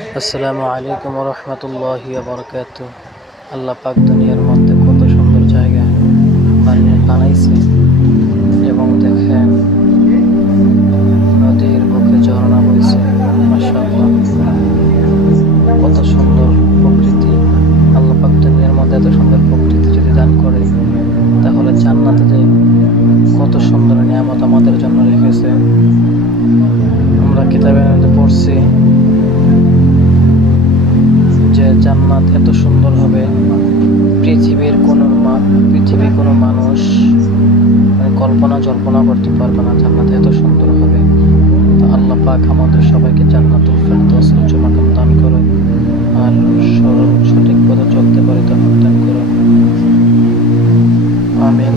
আসসালামু আলাইকুম রহমতুল্লাহ বরকাত আল্লাহ পাক দুনিয়ার মধ্যে কত সুন্দর জায়গা বানিয়ে বানাইছে এবং দেখেন নদীর বুকে ঝর্ণা বইছে কত সুন্দর প্রকৃতি। আল্লাহ পাক দুনিয়ার মধ্যে এত সুন্দর প্রকৃতি যদি দান করে, তাহলে জান্নাতে যে কত সুন্দর নিয়ামত আমাদের জন্য রেখেছে। আমরা কিতাবের মধ্যে পড়ছি জান্নাত এত সুন্দর হবে। পৃথিবীর কোনো পৃথিবী কোনো মানুষ মানে কল্পনা জল্পনা করতে পারবে না জান্নাত এত সুন্দর হবে। আল্লাহ পাক আমাদের সবাইকে জান্নাত উচ্চ মাকাম দান করো আর সরল সঠিক পথে চলতে পারে তখন দান করো আমিন।